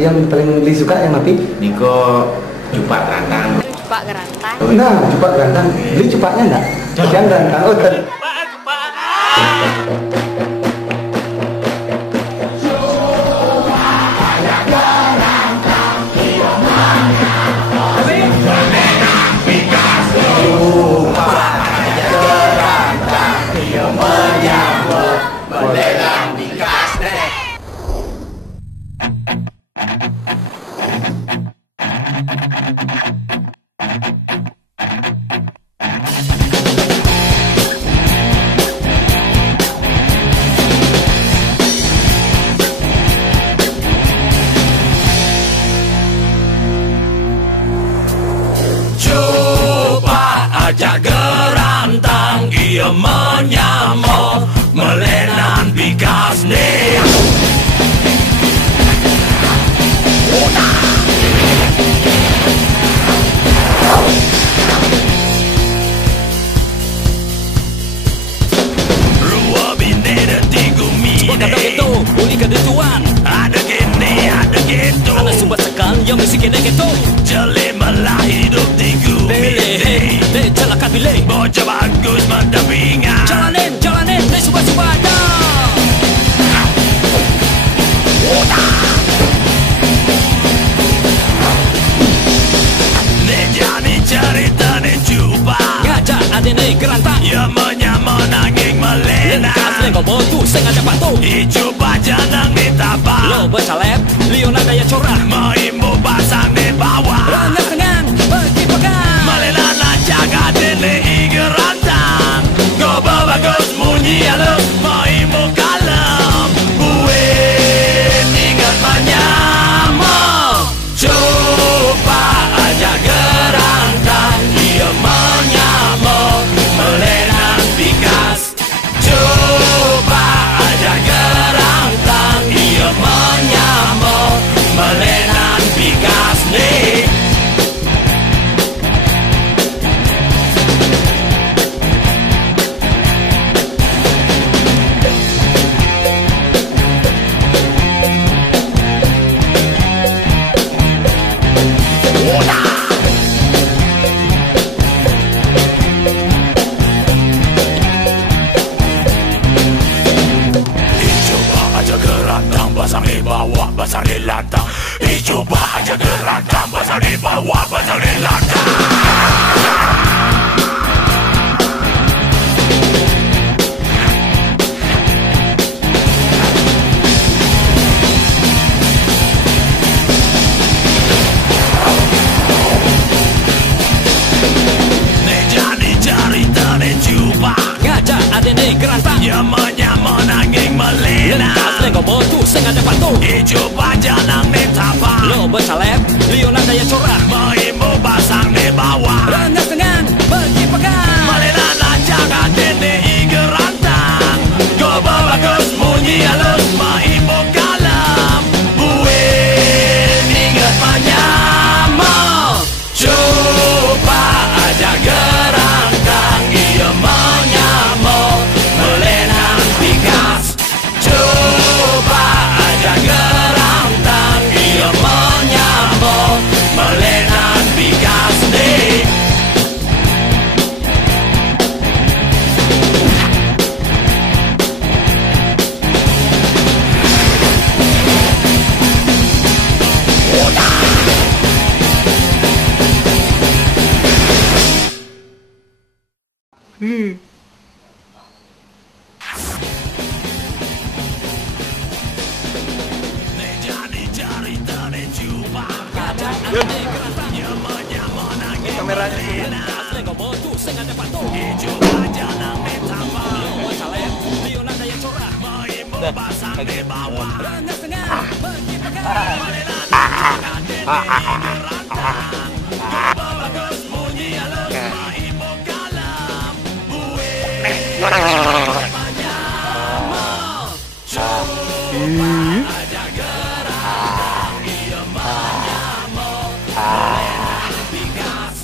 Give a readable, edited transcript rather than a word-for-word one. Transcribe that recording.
Yang paling disuka yang api? Niko cupak rantang. Cupak gerantang. Nah, cupak gerantang. Beli cupaknya enggak? Yang gerantang. Oh, tadi. Ajak gerantang ia menyamar melenan bikas nih. Rua bine dan tiga mine. Ada gitu, uli ke tuan. Ada gini, ada gitu. Ada sumber sekan yang mesti kena gitu. Jeli malah hidup tiga mine. Celaka pilih. Bocah bagus mendampingan. Jalanin, suka-suka dah. Nih jadi cerita nih cuba. Ngajak ade nih gerantang. Ya menyamar nanging melena. Kasih kau botu, sengaja patuh. Dicoba jangan ditambah. Lo bercalep, Liona daya corah. Maimu pasang di bawah. Rangas dengan pergi pegang. Melena jaga dele gerantang. Kau bagus munyi halus. Maimu kalem. Buin ingat menyamar. Coba aja gerantang. Dia menyamar. Melena bikas. Coba aja gerantang. Dia menyamar. Melena bikas nih. Pasang di bawah, pasang di lantang. Coba aja gerantang. Pasang di bawah, pasang di lantang. Nih jadi cerita nih coba. Ngajak ade nih gerantang. Ya menyamar nanging melena. Kasih kau botu, sengaja patuh. Coba jangan ditambah. Lo bercalep, Liona daya corah. Maimu pasang di bawah. Rangas dengan pergi pegang. Melena jaga dene gerantang. Kau bagus munyi halus. Maimu kalem. Buin ingat menyamar. Coba aja gerantang. Ia menyamar. Melena bikas. Coba aja gerantang. Ia menyamar. Melena bikas nih. Jadi cerita nih coba. Ngajak ade nih gerantang. Ya menyamar nanging Kameranya melena. Kasih kau botu, sengaja patuh. Coba jangan ditambah. Lo bercalep, Liona daya corah. Maimu pasang di bawah. Rangas dengan pergi pegang. Melena jaga dene gerantang. Kau bagus munyi halus. Maimu kalem. Buin menyamar. Coba aja gerantang. Ia menyamar. Melena bikas.